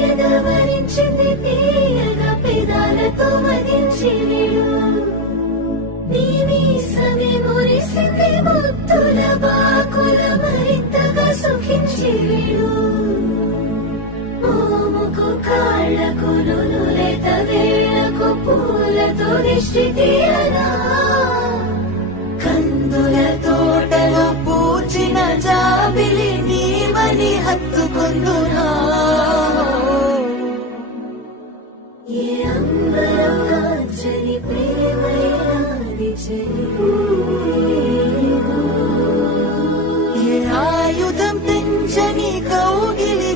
ఎదవరించింది తీయగా పెదాలతో మదించిడు నీవి సవి మురిసింది ముత్తుల బాకుల మరింతగా సుఖించిడు మోముకు కాళ్లకు నునులేత వేళ్లకు పూలతో దిష్టి తీయరా కందుల తోటలో పూచిన జాబిలి నీవని హత్తుకుందునా ఏ అంబరం కాంచని ప్రేమయాది ఏ ఆయుధం పెంచని కౌగిలి